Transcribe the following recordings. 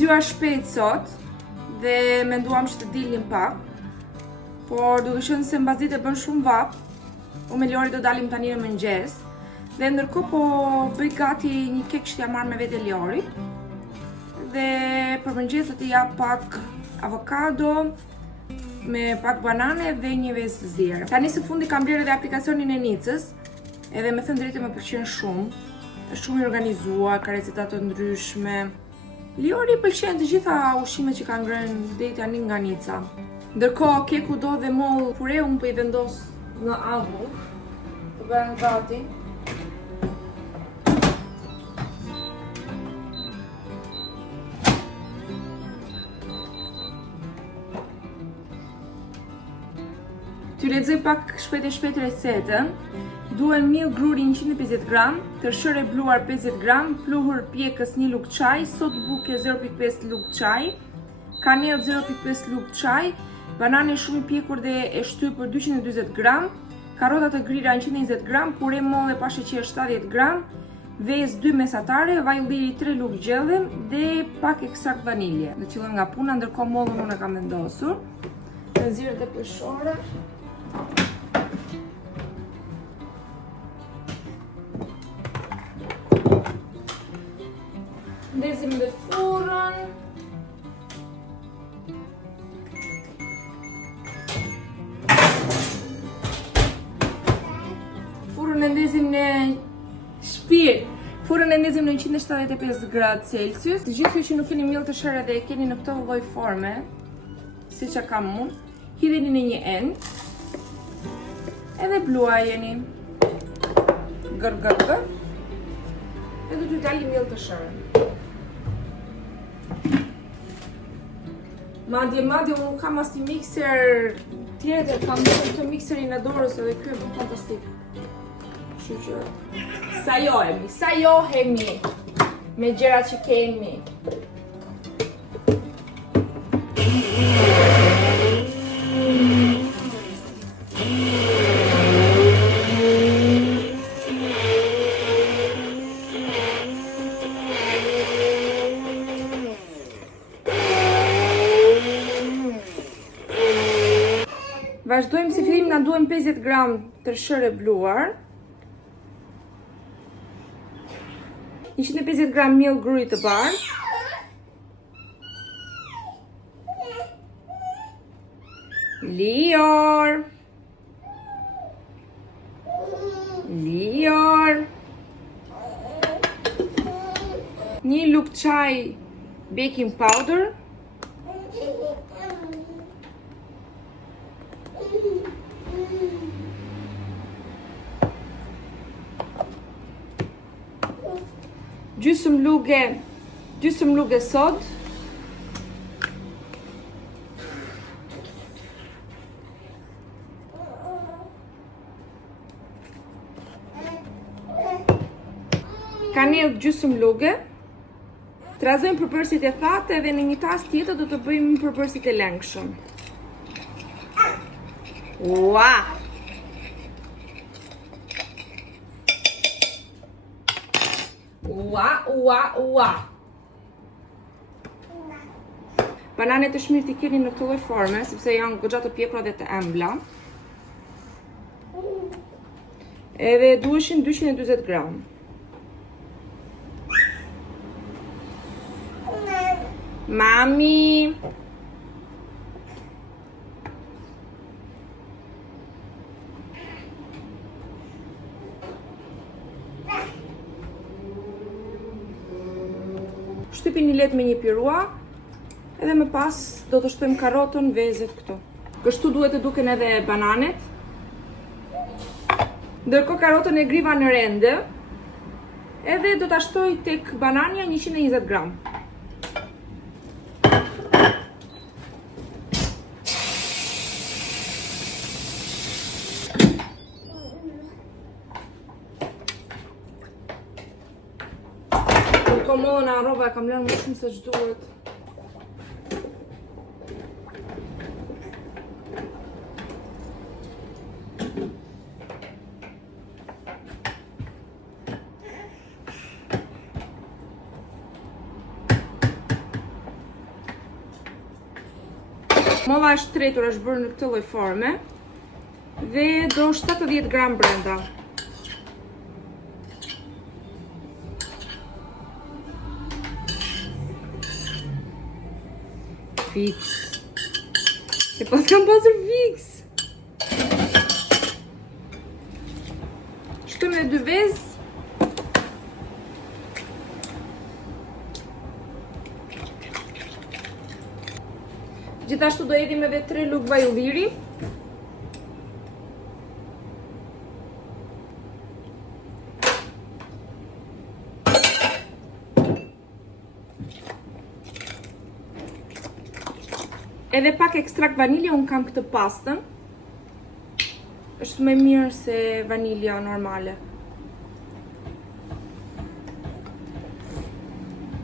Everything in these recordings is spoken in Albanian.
Zgjuar shpejt sot dhe menduam që të dilnim pak, por duke qenë se mbasditë bën shumë vap, unë me Lori do dalim tani në mëngjes dhe ndërkohë po bëj gati një kek që t'ja marr me vete Lori dhe për mëngjes do t'i jap pak avokado me pak banane dhe një vezë zier. Tani së fundi kam blerë edhe aplikacionin e Nicës, edhe me thënë drejtë më pëlqen shumë, është shumë i organizuar, ka receta të ndryshme. Liori pëlqen të gjitha ushqimet që kanë ngrënë deri tani nga Nica. Ndërkohë keku do dhe moll pure unë po i vendos në avull. Të bëhen gati. T'ju lexoj pak shpejt recetën. Duhen miell gruri 150 gram, tërshër e bluar 50 gram, pluhur pjekës 1 lugë çaj, sot buke 0.5 lugë çaj, kanell 0.5 lugë çaj, banane shumë i pjekur dhe e shtypur 240 gram, karrota të grira 120 gram, pure molle pa sheqer 70 gram, vezë 2 mesatare, vaj ulliri 3 lugë gjellën dhe pak ekstrakt vanilje. Në qëllën nga puna, ndërkohë mollën unë e kam vendosur. Vezirët e peshore. Ndezim dhe furrën. Furrën e ndezim në shpirt. Furrën e ndezim në 175 gradë Celsius. Të gjithë ju që nuk keni miell të shere dhe e keni në këtë lloj forme, siç e kam unë, hidheni në një enë. Edhe bluajeni. Gër. Edhe t'ju dalë miell të shere. Madje unë kam asnjë mikser tjetër, kam vetëm këtë mikserin e dorës edhe ky është fantastik. Kështu që sajohemi me gjërat që kemi. Vazhdojmë si fillim, na duhen 50 gram tërshër e bluar, 150 gram miell gruri të bardhë, Lior. Lior. Një lugë çaj baking powder. Gjysmë lugë sod. Kanell gjysmë lugë. Trazojmë përbërësit e thatë edhe në një tas tjetër do të bëjmë përbërësit e lengshëm. Ua! Ua! Bananet e shmirë t'i keni në këtë lloj forme, sepse janë goxha të pjekura dhe të embla. Edhe duheshin 240 gram. Mami! Shtypi një letë me një pirua, edhe më pas do të shtojmë karotën, vezet këtu. Kështu duhet të duken edhe bananet. Ndërkohë karotën e griva në rende, edhe do ta shtoj tek banania 120 gram. Komona, roba e kam lënë më shumë se ç'duhet. Molla është tretur, është bërë në këtë lloj forme dhe do 70 gram brenda. Fix. E pas kam pasur fix. Shtojmë edhe 2 vezë. Gjithashtu do hedhim edhe 3 lugë vaj ulliri. Edhe pak ekstrakt vanilje, unë kam këtë pastën. Është më mirë se vanilja normale.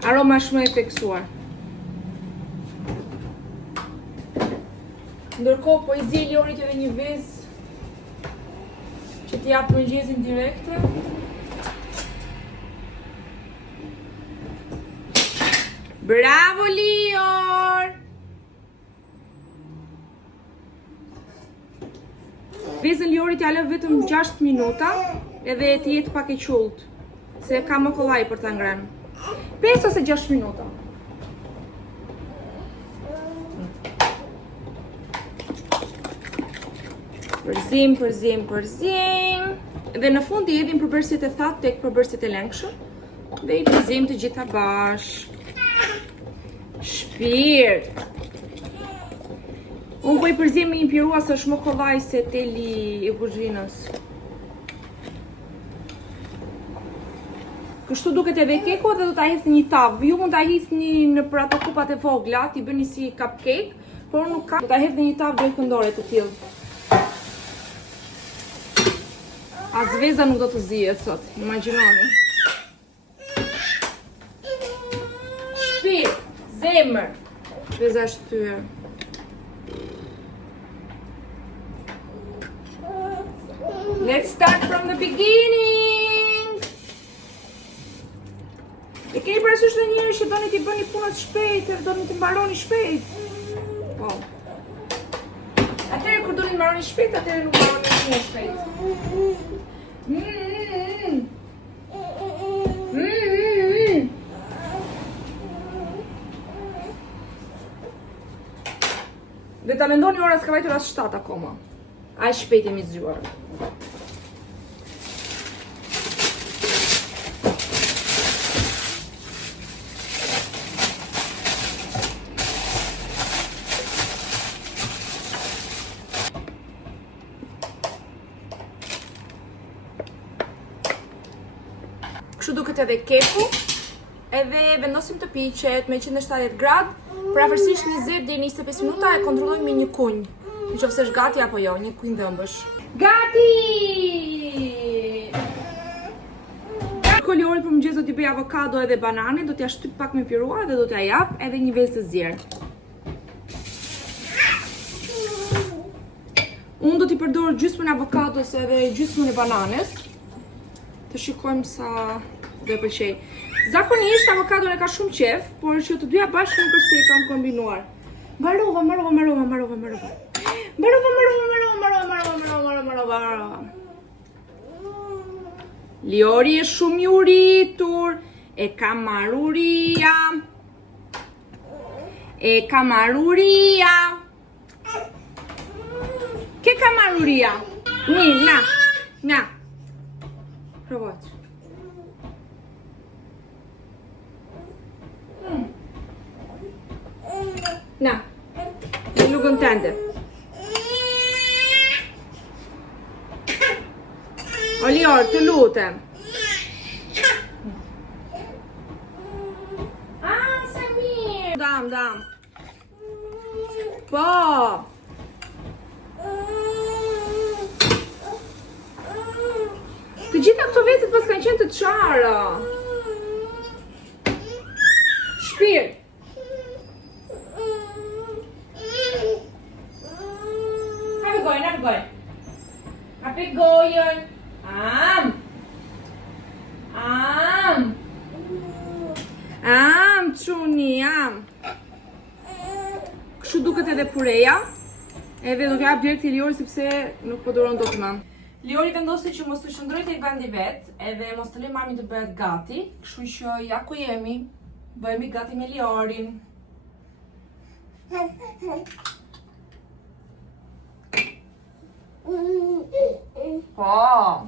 Aroma është më e theksuar. Ndërkohë po i zi Liorit edhe një vezë që t'i jap mëngjesin direkte. Bravo Lior! Vezën Liorit ja lë vetëm 6 minuta edhe t'i jetë pak e qullt, se ka më kollaj për ta ngrënë. 5 ose 6 minuta. Përzim. Dhe në fund i hedhim përbërësit e thatë tek përbërësit e lengshëm dhe i përzim të gjitha bashkë. Shpirt. Unë po i përzim me një pirua se është më kollaj se teli i kuzhinës. Kështu duket edhe keku dhe do ta hidhni një tavë. Ju mund ta hidhni në për ato kupat e vogla, t'i bëni si cupcake, por nuk ka. Do ta hidhni një tavë drejt këndore të tillë. As veza nuk do të zihet sot, imagjinoni. Shpirt, zemër. Veza është tyre. Let's start from the beginning. E keni parasysh në njerëz që doni t'i bëni punët shpejt, doni t'i mbaroni shpejt. Po. Atëherë kur doni të mbaroni shpejt, atëherë nuk mbaroni shumë shpejt. Dhe ta mendoni ora s'ka vajtur as 7 akoma. Aq shpejt jemi zgjuar. Kështu duket edhe keku. Edhe vendosim të piqet me 170 gradë për afërsisht 20 deri 25 minuta e kontrollojmë me një kunj. Nëse është gati apo jo, një kunj dhëmbësh. Gati! Liori për mëngjes do t'i bëj avokado edhe banane, do t'ja shtyp pak me pirua dhe do t'ja jap edhe një vezë të zjerë. Unë do t'i përdor gjysmën e avokados edhe gjysmën e bananes. Të shikojmë sa do e pëlqej. Zakonisht avokadon e ka shumë qef, por që të dyja bashkë nuk është se i kam kombinuar. Mbarova. Liori është shumë i uritur, e ka maruria. Ke ka maruria? Na. Provoj. Na, në lugën tënde. O Lior, të lutem. Sa mirë. Dam. Po. Të gjitha këto vezët pas kanë qenë të çara. Shpirt. Hape gojën. Çuni, Kështu duket edhe pureja. Edhe do t'jap direkt i Liori sepse nuk po duron dot më. Liori vendosi që mos të qëndroj tek vendi vet, edhe mos të lë mami të bëhet gati, kështu që ja ku jemi, bëhemi gati me Liorin. Po.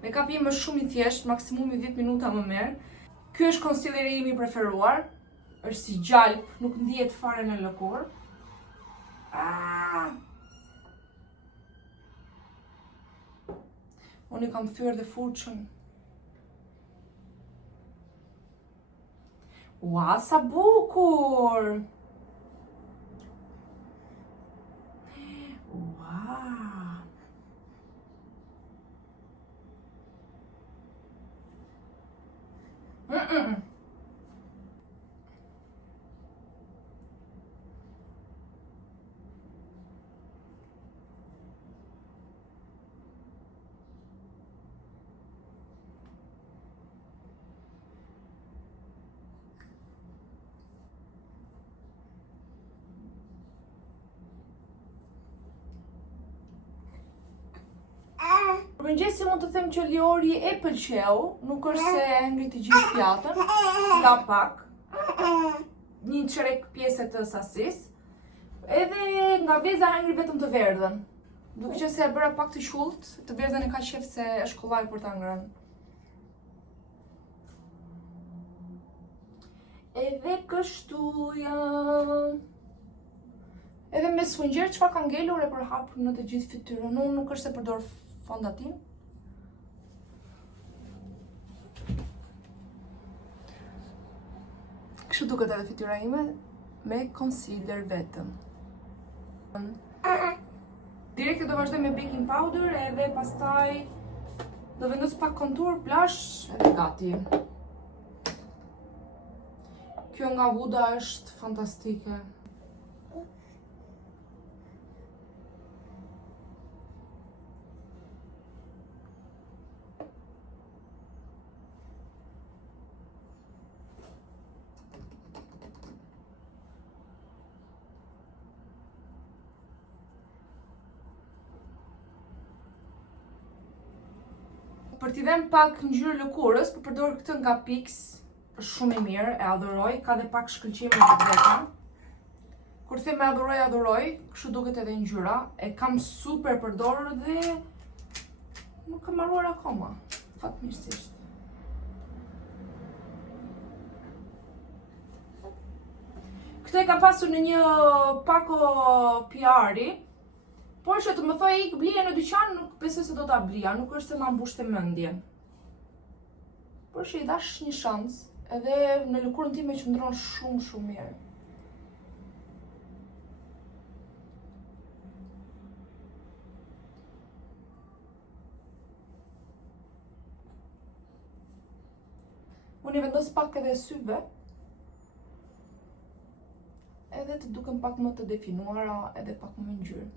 Me kapim është shumë i thjeshtë, maksimumi 10 minuta më merr. Ky është concealeri im i preferuar. Është si gjalp, nuk ndihet fare në lëkurë. Unë i kam thyer dhe furçën. Ua, sa bukur! Ua! Përgjithësi mund të them që Liori e pëlqeu, nuk është se ngri të gjithë pjatën, nga pak, një çerek pjesë të sasisë, edhe nga veza ngri vetëm të verdhën. Duke që se e bëra pak të qullt, të verdhën e ka qef se është kollaj për ta ngrënë. Edhe kështu janë. Edhe me sfungjer çfarë ka ngelur e përhapur në të gjithë fytyrën. Unë nuk është se përdor fondatin. Kështu duket edhe fytyra ime me concealer vetëm. Direkt do vazhdoj me baking powder edhe pastaj do vendos pak kontur, blush edhe gati. Kjo nga Huda është fantastike. për t'i dhem pak ngjyrë lëkurës, po përdor këtë nga Pix, është shumë i mirë, e adhuroj, ka dhe pak shkëlqim në vetë. Kur them e adhuroj, kështu duket edhe ngjyra, e kam super përdorur dhe nuk kam marruar akoma, fatmirësisht. Këtë e kam pasur në një pako PR-i, por që të më thoj ik blije në dyqan, nuk besoj se do ta blija, nuk është se ma mbushte mendjen. Por që i dash një shans, edhe në lëkurën time qëndron shumë mirë. Unë i vendos pak edhe syve, edhe të duken pak më të definuara, edhe pak më ngjyrë.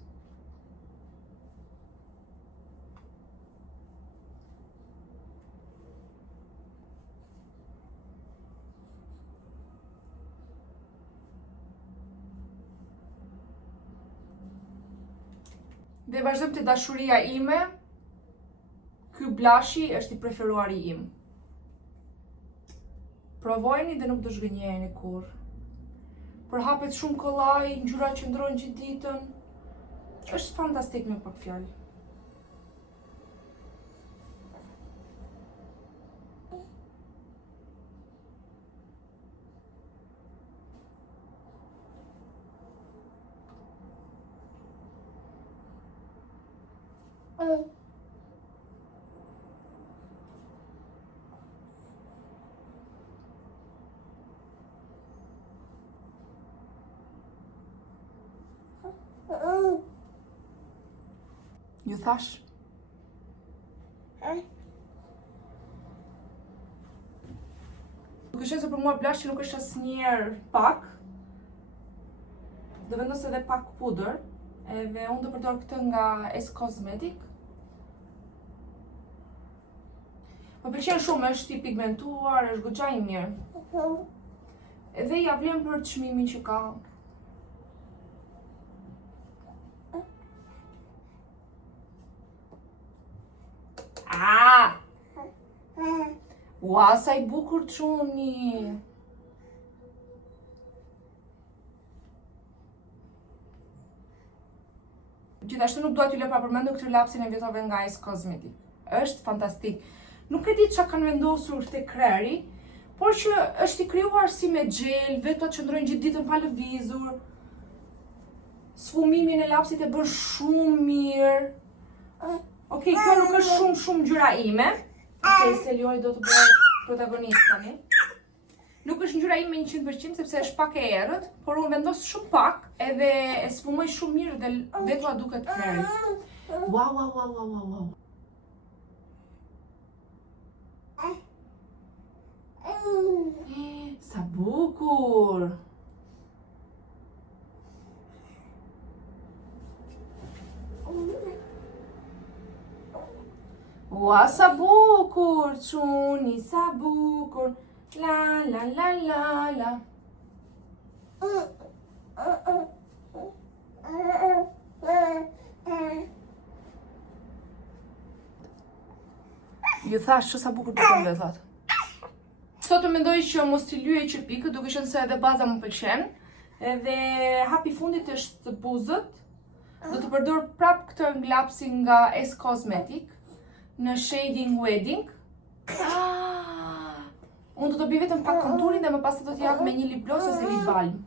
Dhe vazhdojmë të dashuria ime, ky blashi është i preferuari im. Provojeni dhe nuk do zhgënjeheni kur. Përhapet shumë kollaj, ngjyra qëndron gjithë ditën. Është fantastik me pak fjalë. Ju thash? Duke qenë se për mua blashi nuk është asnjëherë pak, do vendos edhe pak pudër, edhe unë do përdor këtë nga S Cosmetic. Më pëlqen shumë, është i pigmentuar, është goxha i mirë. Edhe ja vlen për çmimin që ka. Ua, sa i bukur çuni. Gjithashtu nuk dua t'ju lë pa përmendur këtë lapsin e vjetove nga S Cosmetic. Është fantastik. Nuk e di çka kanë vendosur te kreri, por që është i krijuar si me gel, vetë të qëndrojnë gjithë ditën pa lëvizur. Sfumimin e lapsit e bën shumë mirë. Okej, kjo nuk është shumë ngjyra ime. Okej, se Liori do të bëjë protagonist tani. Nuk është ngjyra ime 100% sepse është pak e errët, por unë vendos shumë pak edhe e sfumoj shumë mirë dhe vetua duket kreri. Wow. Sa bukur! Ua, sa bukur, çuni, sa bukur. La. Ju thash që sa bukur duket dhe thot. Sot të mendoj që mos t'i lyej qërpikët, duke qenë se edhe baza më pëlqen. Edhe hapi fundit është buzët. Do të përdor prap këtë lapsin nga S Cosmetic në shading Wedding. Unë do të bëj vetëm pak konturin dhe më pas do t'i jap me një lip gloss ose lip balm.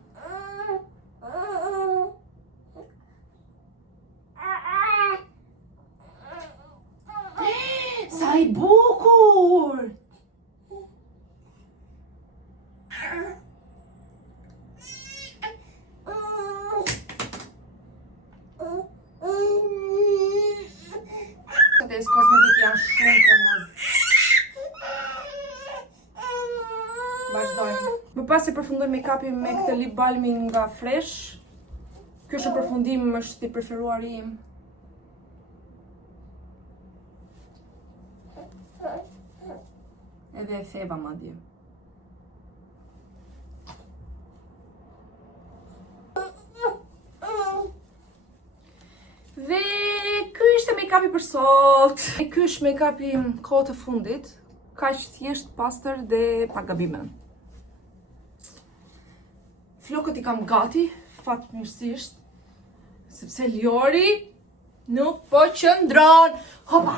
Sa i bukur! S Cosmetic janë shumë kremozë. Vazhdojmë. Më pas e përfundoj make-upin me këtë lip balmin nga Fresh. Ky është përfundim, është i preferuari im. Edhe e theva madje. Dhe ky ishte make-up make-upi për sot. Ky është make-upi kohët e fundit. Kaq thjesht, pastër dhe pa gabime. Flokët i kam gati, fatmirësisht, sepse Liori nuk po qëndron. Hopa!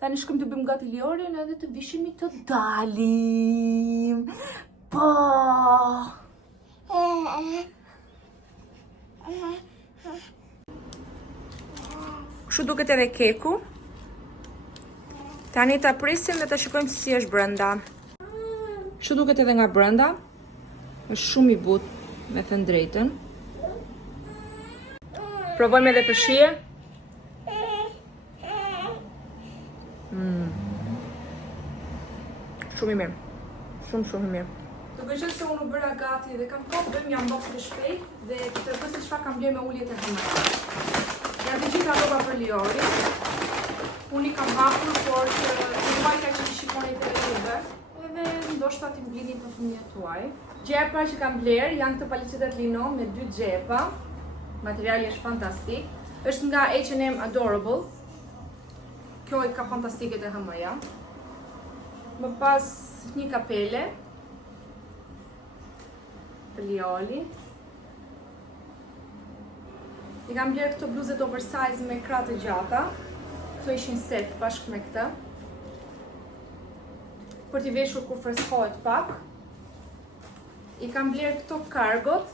Tani shkojmë të bëjmë gati Liorin edhe të vishemi të dalim. Po! Kështu duket edhe keku. Tani ta prisim dhe ta shikojmë si është brenda. Kështu duket edhe nga brenda. Është shumë i butë, me thënë drejtën. Provojmë edhe për shije. Shumë i mirë. Shumë i mirë. Duke qenë se unë u bëra gati dhe kam kohë, bëjmë një unboxing të shpejt dhe të tregoj se çfarë kam bler me uljet e hënës. Janë të gjitha rroba për Liori. Unë i kam hapur, por që uajta që i shikoni të rejeve, edhe ndoshta t'i mblidhin për fëmijët tuaj. Gjëja e parë që kam bler janë këto palecetat lino me 2 xhepa. Materiali është fantastik. Është nga H&M Adorable. Kjo e ka fantastike të HM-ja. Më pas një kapele për Lioli. I kam bler këto bluzet oversize me krah të gjata. Këto ishin set bashkë me këtë. Për t'i veshur kur freskohet pak. I kam bler këto kargot.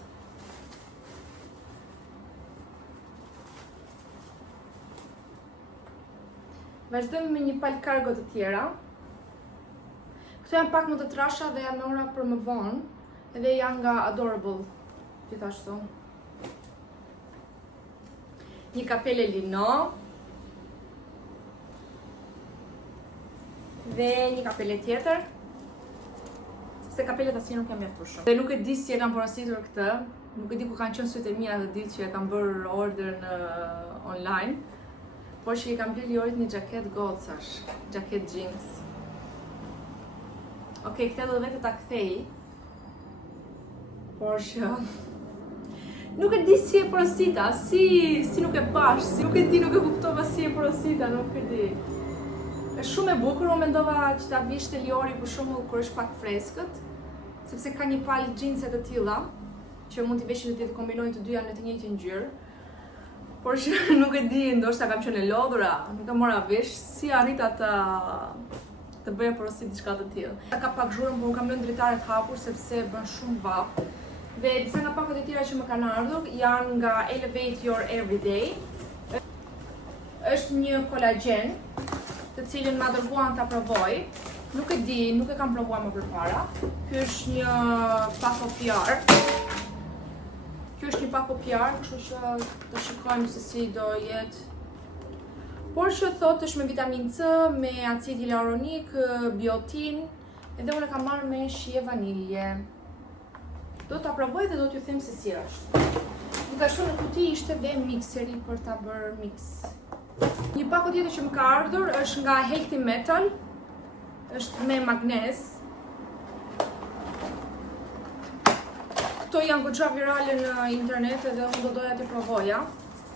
Vazhdojmë me një palë kargo të tjera. Këto janë pak më të trasha dhe janë ora për më vonë, edhe janë nga Adorable, gjithashtu. Një kapele lino. Dhe një kapele tjetër. Se kapelet asnjë nuk jam mjaftuar shumë. Dhe nuk e di si e kam porositur këtë, nuk e di ku kanë qenë sytë e mia atë ditë që e kam bërë order në online. Por që i kam bler Liorit një xhaket gocash, xhaket jeans. Okej, këtë do vetë ta kthej. Por që nuk e di si e porosita, si nuk e pash, nuk e kuptova si e porosita, nuk e di. Është shumë e bukur, unë mendova që ta vishte Liori për shembull kur është pak freskët, sepse ka një palë jeanse të tilla që mund t'i veshin të kombinojnë të dyja në të njëjtin ngjyrë. Por që nuk e di, ndoshta kam qenë e lodhura, nuk e mora vesh si arrita të bëja porosit diçka të tillë. Ka pak zhurmë, por unë kam lënë dritaret hapur sepse bën shumë vap. Dhe disa nga pakët e tjera që më kanë ardhur janë nga Elevate Your Everyday. Është një kolagen, të cilin ma dërguan ta provoj. Nuk e di, nuk e kam provuar më përpara. Ky është një pak PR. Kjo është një pak PR, kështu që të shikojmë se si do jetë. Por që thotë është me vitamin C, me acid hialuronik, biotin, edhe unë e kam marrë me shije vanilje. Do ta provoj dhe do t'ju them se si është. Gjithashtu në kuti ishte dhe mikseri për ta bërë mix. Një pako tjetër që më ka ardhur është nga Healthy Metal, është me magnez. Këto janë goxha virale në internet edhe unë do doja t'i provoja.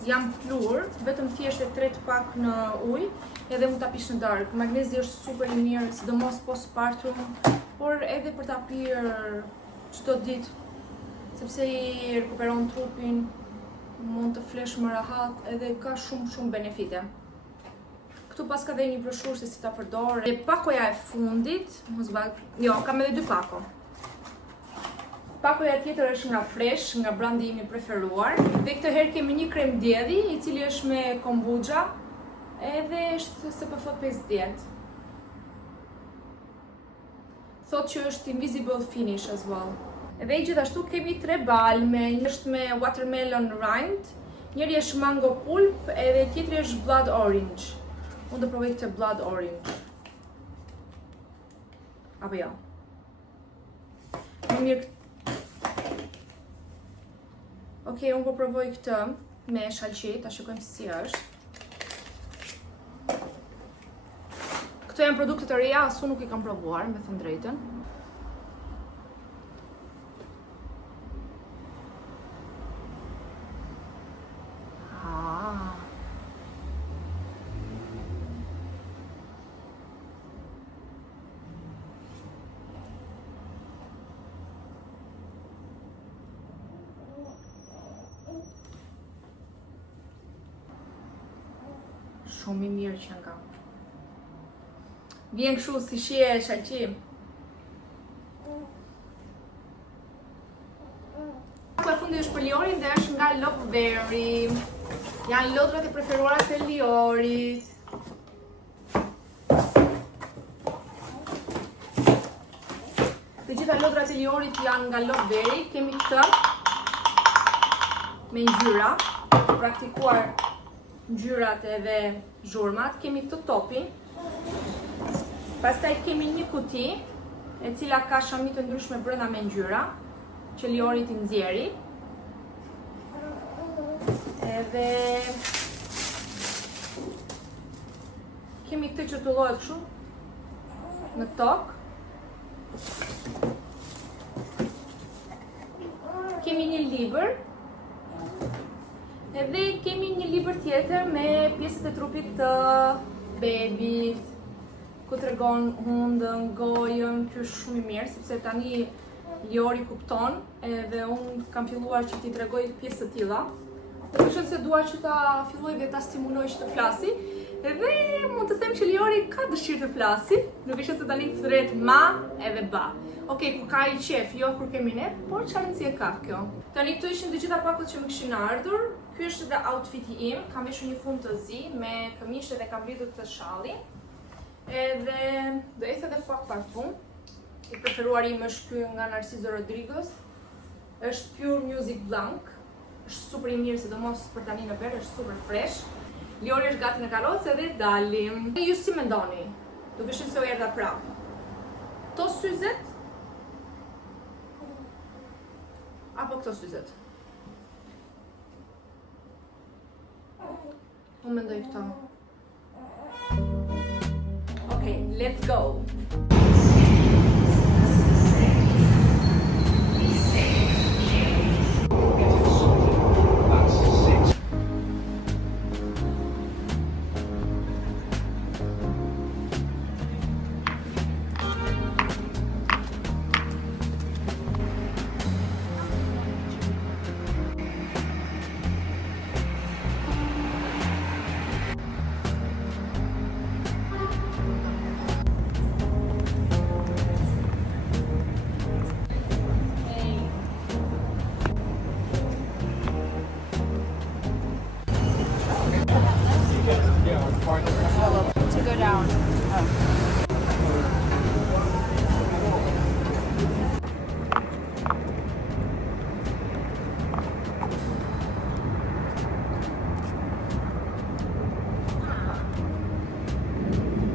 Jam plur, vetëm thjesht e tret pak në ujë edhe mund ta pish në darkë. Magnezi është super i mirë, sidomos postpartum, por edhe për ta pirë çdo ditë, sepse i rikuperon trupin, mund të flesh më rahat edhe ka shumë benefite. Këtu pas ka dhe një broshurë se si ta përdor. E pakoja e fundit, kam edhe 2 pako. Pakoja tjetër është nga Fresh, nga brandi imi preferuar. Dhe këtë herë kemi një krem djedhi, i cili është me kombucha, edhe është SPF 50. Thotë që është invisible finish as well. Edhe gjithashtu kemi 3 balme, një është me watermelon rind, njëri është mango pulp, edhe tjetri është blood orange. Unë do provoj këtë blood orange. Apo jo. Më mirë. Okej, unë po provoj këtë me shalqi, ta shikojmë si është. Këto janë produkte të reja, asu nuk i kam provuar, me thënë drejtën. Shumë i mirë që nga. Vjen kështu si shije e shaqim. Ku e fundi është për Liorin dhe është nga Love Berry. Janë lodrat e preferuara të Liorit. Të gjitha lodrat e Liorit janë nga Love Berry. Kemi këtë me ngjyra, praktikuar ngjyrat edhe zhurmat. Kemi këtë topin. Pastaj kemi një kuti e cila ka shami të ndryshme brenda me ngjyra që Liorit i nxjerri. Edhe kemi këtë që tullohet kështu në tokë. Kemi një libër. Edhe kemi një libër tjetër me pjesët e trupit të bebit, ku tregon hundën, gojën. Ky është shumë i mirë sepse tani Liori kupton edhe unë kam filluar që t'i tregoj pjesë të tilla. Dhe kështu se dua që ta filloj dhe ta stimuloj që të flasi. Edhe mund të them që Liori ka dëshirë të flasi, nuk është se tani thret ma edhe ba. Okej, kur ka i qef, jo kur kemi ne, por çfarë rëndësie ka kjo. Tani këto ishin të gjitha pakut që më kishin ardhur. Ky është edhe outfiti im, kam veshur një fund të zi me këmishë dhe kam lidhur këtë shalli. Edhe do ecë edhe fak parfum. I preferuari im është ky nga Narciso Rodriguez. Është Pure Music Blanc. Është super i mirë, sidomos për tani në verë, është super fresh. Liori është gati në karrocë dhe dalim. Ju si mendoni? Duke qenë se u erdha prapë. Këto syzet apo këto syzet? Unë mendoj këto. Okay, let's go! To go down.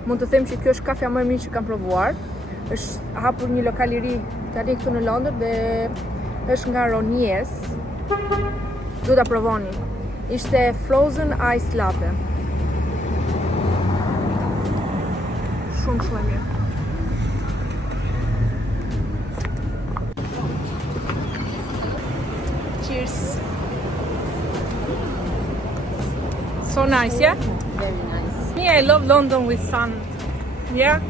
Mund të them që kjo është kafja më e mirë që kam provuar. Është hapur një lokal i ri tani këtu në Londër dhe është nga Ronies. Duhet ta provoni. Ishte frozen ice latte. Shumë e mirë. Cheers. So nice, yeah? Very nice. Me, I love London with sun. Yeah?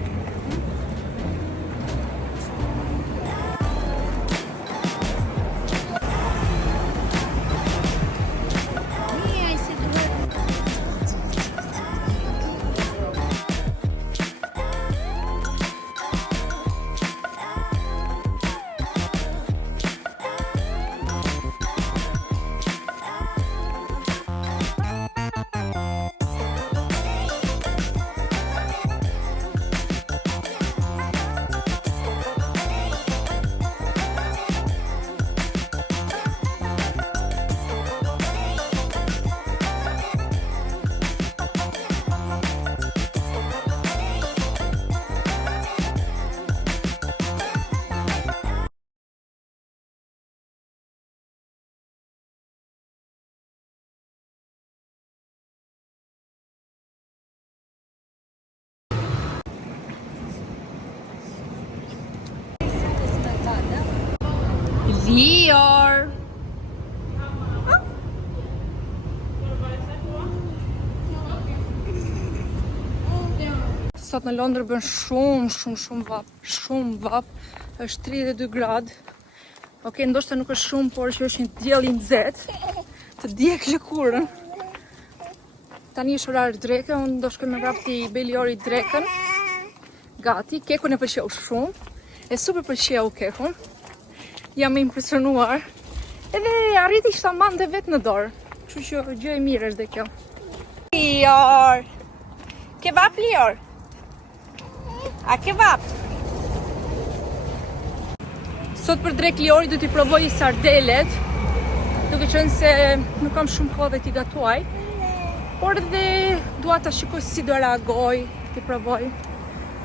Lior. Sot në Londër bën shumë vap, është 32 gradë. Okej, ndoshta nuk është shumë, por që është një diell i nxehtë, të diek lëkurën. Tani është orar dreke, unë do shkoj me vrap t'i bëj Liori drekën. Gati, kekun e pëlqeu shumë. E super pëlqeu kekun. Jam e impresionuar. Edhe arriti që ta mande vetë në dorë. Kështu që gjë e mirë është dhe kjo. Lior! Kebab Lior? A kebab? Sot për drek Liori do t'i provoj sardelet. Duke qenë se nuk kam shumë kohë dhe t'i gatuaj. Por dhe dua ta shikoj si do reagoj, t'i provoj.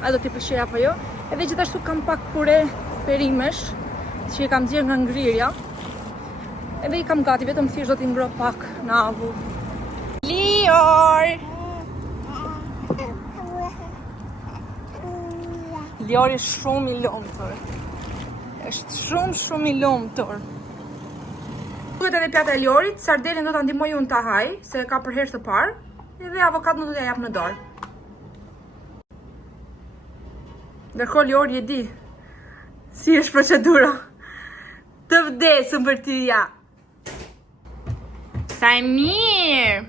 A do t'i pëlqej apo jo. Edhe gjithashtu kam pak pure perimesh, që i kam dhirë nga ngrirja. Edhe i kam gati, vetëm thjesht do t'i ngro pak në avull. Lior! Lior është shumë i lumtur. Është shumë i lumtur. Duhet edhe pjata e Liorit, sardelin do ta ndihmoj unë ta haj, se ka për herë të parë, edhe avokadon do t'ja jap në dorë. Ndërkohë Liori e di si është procedura. Të vdesëm për ty ja. Sa e mirë.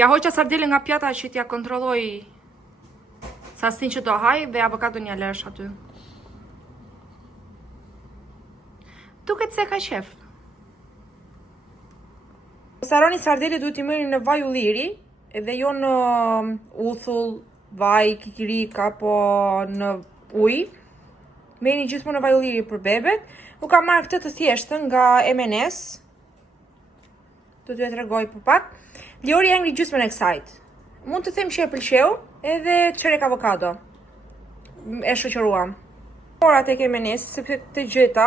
Ja hoqa sardelin nga pjata që t'ja kontrolloj sastin që do haj dhe avokadon ja lësh aty. Duket se ka qef. Saroni sardelit duhet i merrni në vaj ulliri, edhe jo në uthull, vaj, kikirik apo në ujë. Merrni gjithmonë në vaj ulliri për bebet. U kam marrë këtë të thjeshtën nga M&S. Do t'ju e tregoj për pak. Liori e ngri gjysmën e kësajt. Mund të them që e pëlqeu, edhe çerek avokado. E shoqëruam. Ora tek M&S sepse të gjeta,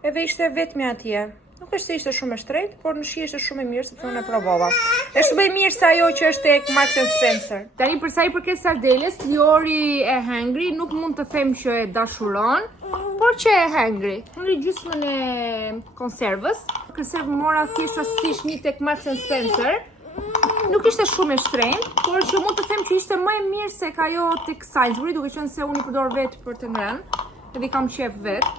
edhe ishte vetëm atje. Nuk është se ishte shumë e shtrenjtë, por në shi ishte shumë e mirë sepse unë e provova. Është më e mirë se ajo që është tek Marks & Spencer. Tani për sa i përket sardeles, Liori e hangry, nuk mund të them që e dashuron, por që e hangry. Unë gjysmën e konservës. Konservë mora thjesht ashtu një tek Marks & Spencer. Nuk ishte shumë e shtrenjtë, por që mund të them që ishte më e mirë se ka ajo tek Sainsbury, duke qenë se unë i përdor vetë për të ngrënë, edhe kam qef vetë,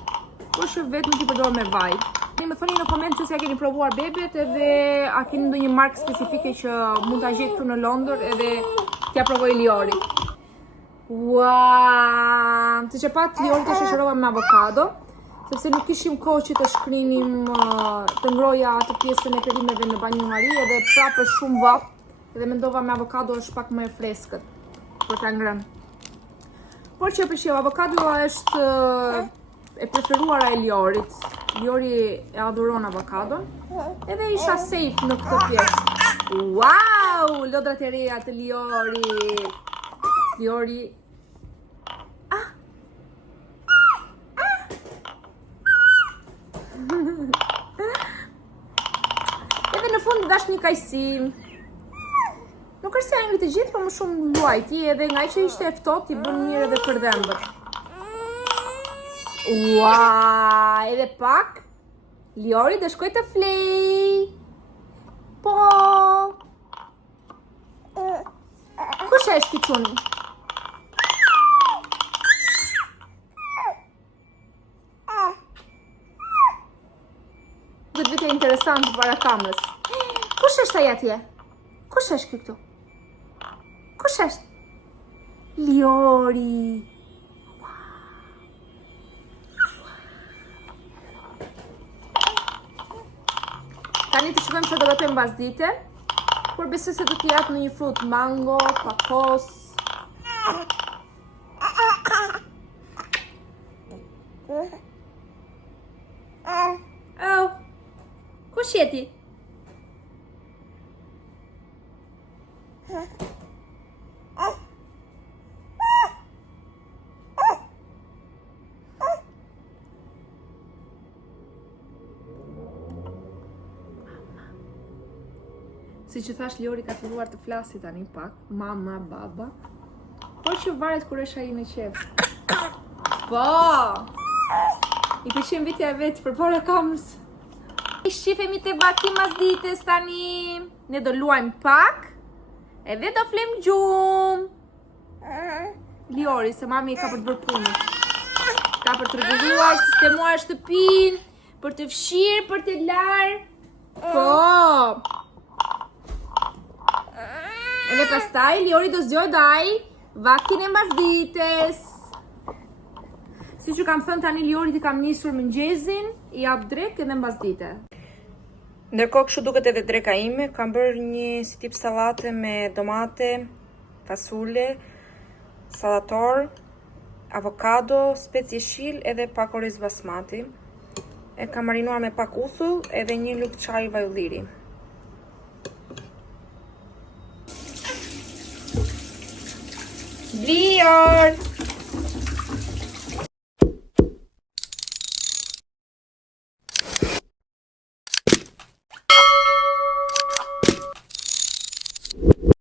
por që vetë nuk i përdor me vaj. Më thoni në koment se a keni provuar bebet edhe a keni ndonjë markë specifike që mund ta gjej këtu në Londër edhe t'ja provoj Liori. Ua! Siç e pat Liori të shoqërova me avokado, sepse nuk kishim kohë që të shkrinim të ngroja atë pjesën e perimeve në banjumari edhe prapë shumë vap, edhe mendova me avokado është pak më e freskët për ta ngrënë. Por që pëlqeu, avokado është e preferuara e Liorit. Liori e adhuron avokadon. Edhe isha safe në këtë pjesë. Wow! Lodrat e reja të Liori. Liori. Edhe në fund dash një kajsi. Nuk është se angli të gjithë, por më shumë luajti, edhe nga që ishte e ftohtë i bën mirë edhe për dhëmbët. Ua, edhe pak. Liori do shkoj të flej. Po. Kush është ky çuni? Do të vete interesant para kamerës. Kush është ai atje? Kush është ky këtu? Kush është? Liori. Tani të shikojmë se do bëjmë mbas dite, por besoj se do t'i jap në një frut mango, pakos. Oh, kush je ti? Si që thash, Liori ka filluar të flasi tani pak, mama, baba, por që varet kur është ai në qef. Po! I pëlqen vetja e vetë përpara kamerës. Shifemi te baki mas ditës tani. Ne do luajmë pak, edhe do flem gjumë. Liori, se mami ka për të bërë punës. ka për të rregulluar, sistemuar shtëpinë, për të fshirë, për të larë. Po. Edhe pastaj Liori do zgjoj daj vaktin e mbasdites. Si që kam thënë tani Liorit i kam nisur mëngjezin, i jap drek edhe mbasdite. Ndërkohë kështu duket edhe dreka ime, kam bërë një si tip sallate me domate, fasule, sallator, avokado, spec jeshil edhe pak oriz basmati. E kam marinuar me pak uthull edhe një lugë çaji vajulliri. Lior!